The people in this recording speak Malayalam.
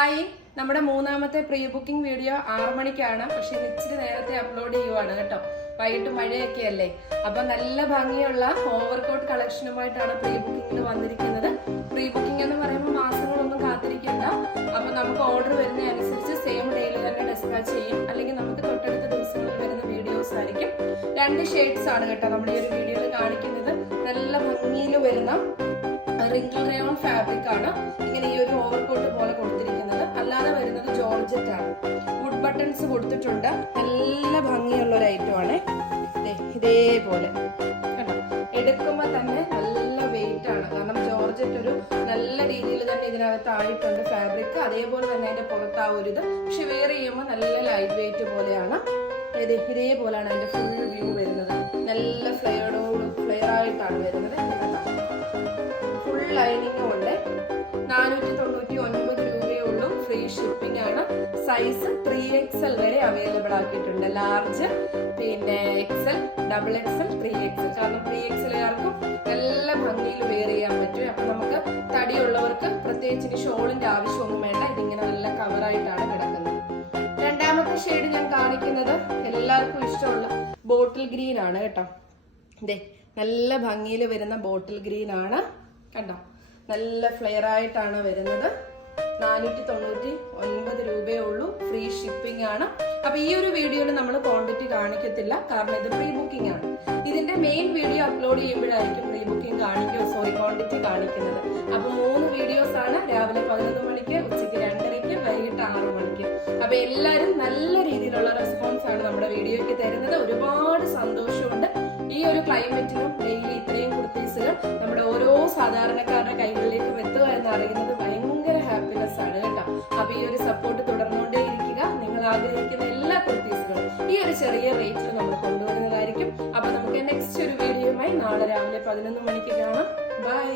ഹായ് നമ്മുടെ മൂന്നാമത്തെ പ്രീ ബുക്കിംഗ് വീഡിയോ ആറു മണിക്കാണ്. പക്ഷെ ഇച്ചിരി നേരത്തെ അപ്ലോഡ് ചെയ്യുവാണ് കേട്ടോ. വൈകിട്ട് മഴയൊക്കെ അല്ലേ? അപ്പൊ നല്ല ഭംഗിയുള്ള ഓവർകോട്ട് കളക്ഷനുമായിട്ടാണ് പ്രീ ബുക്കിംഗിന് വന്നിരിക്കുന്നത്. പ്രീ ബുക്കിംഗ് എന്ന് പറയുമ്പോൾ മാസങ്ങളൊന്നും കാത്തിരിക്കണ്ട. അപ്പൊ നമുക്ക് ഓർഡർ വരുന്ന അനുസരിച്ച് സെയിം ഡേയിൽ തന്നെ ഡെസ്പാച്ച് ചെയ്യും. അല്ലെങ്കിൽ നമുക്ക് തൊട്ടടുത്ത ദിവസങ്ങളിൽ വരുന്ന വീഡിയോസ് ആയിരിക്കും. രണ്ട് ഷെയ്ഡ്സ് ആണ് കേട്ടോ നമ്മുടെ ഈ ഒരു വീഡിയോയിൽ കാണിക്കുന്നത്. നല്ല ഭംഗിയിൽ വരുന്ന റിങ്കിൾ റയോൺ ഫാബ്രിക് ആണ്. ഇങ്ങനെ ഈ ഒരു ജോർജറ്റ്. ആണ് വുഡ് ബട്ടൺസ് കൊടുത്തിട്ടുണ്ട്. നല്ല ഭംഗിയുള്ള ഒരു ഐറ്റം ആണ് ഇതേപോലെ എടുക്കുമ്പോൾ തന്നെ നല്ല വെയിറ്റ് ആണ്. കാരണം ജോർജറ്റ് ഒരു നല്ല രീതിയിൽ തന്നെ ഇതിനകത്ത് ആയിട്ടുണ്ട് ഫാബ്രിക് അതേപോലെ തന്നെ അതിന്റെ പുറത്ത് ആ ഒരു ഇത്. പക്ഷെ വെയർ ചെയ്യുമ്പോൾ നല്ല ലൈറ്റ് വെയിറ്റ് പോലെയാണ്. ഇത് ഇതേപോലെയാണ് അതിന്റെ ഫുൾ വ്യൂ വരുന്നത്. നല്ല ഫ്ലെയറോട് ഫ്ലെയർ ആയിട്ടാണ് വരുന്നത് ഫുൾ ലൈനിങ്ങും ഉണ്ട്. നാനൂറ്റി തൊണ്ണൂറ്റി ഒൻപത് രൂപയേ ഉള്ളൂ free shipping size three XL വരെ അവൈലബിൾ ആക്കിയിട്ടുണ്ട്. ലാർജ് പിന്നെ XL double XL three XL കാരണം ത്രീ എക്സലുകാർക്കും നല്ല ഭംഗിയിൽ വെയർ ചെയ്യാൻ പറ്റും. അപ്പൊ നമുക്ക് തടിയുള്ളവർക്ക് പ്രത്യേകിച്ച് ഇനി ഷോളിന്റെ ആവശ്യമൊന്നും വേണ്ട. ഇതിങ്ങനെ നല്ല കവറായിട്ടാണ് കിടക്കുന്നത്. രണ്ടാമത്തെ ഷെയ്ഡ് ഞാൻ കാണിക്കുന്നത് എല്ലാവർക്കും ഇഷ്ടമുള്ള ബോട്ടിൽ ഗ്രീൻ ആണ് കേട്ടോ. ദേ നല്ല ഭംഗിയിൽ വരുന്ന ബോട്ടിൽ ഗ്രീൻ ആണ്. കണ്ടോ? നല്ല ഫ്ലെയർ ആയിട്ടാണ് വരുന്നത്. നാനൂറ്റി തൊണ്ണൂറ്റി ആണ് അപ്പൊ ഈ ഒരു വീഡിയോയിൽ നമ്മൾ ക്വാണ്ടിറ്റി കാണിക്കത്തില്ല. കാരണം ഇത് പ്രീ ബുക്കിംഗ് ആണ്. ഇതിന്റെ മെയിൻ വീഡിയോ അപ്ലോഡ് ചെയ്യുമ്പോഴായിരിക്കും പ്രീ ബുക്കിംഗ് കാണിക്കുക സോറി ക്വാണ്ടിറ്റി കാണിക്കുന്നത്. അപ്പൊ മൂന്ന് വീഡിയോസ് ആണ് രാവിലെ പതിനൊന്ന് മണിക്ക് ഉച്ചയ്ക്ക് രണ്ടരയ്ക്ക് വൈകിട്ട് ആറ് മണിക്ക്. അപ്പൊ എല്ലാവരും നല്ല രീതിയിലുള്ള റെസ്പോൺസ് ആണ് നമ്മുടെ വീഡിയോയ്ക്ക് തരുന്നത്. ഒരുപാട് സന്തോഷമുണ്ട്. ഈ ഒരു ക്ലൈമറ്റിനും ഡെയിലി ഇത്രയും കുർത്തീസുകൾ നമ്മുടെ ഓരോ സാധാരണക്കാരുടെ കൈകളിലേക്കും എത്തുക എന്ന് അറിയുന്നത് ഈ ഒരു ചെറിയ റേറ്റിൽ നമ്മൾ കൊണ്ടുവരുന്നതായിരിക്കും. അപ്പൊ നമുക്ക് നെക്സ്റ്റ് ഒരു വീഡിയോയുമായി നാളെ രാവിലെ പതിനൊന്ന് മണിക്ക് കാണാം. ബൈ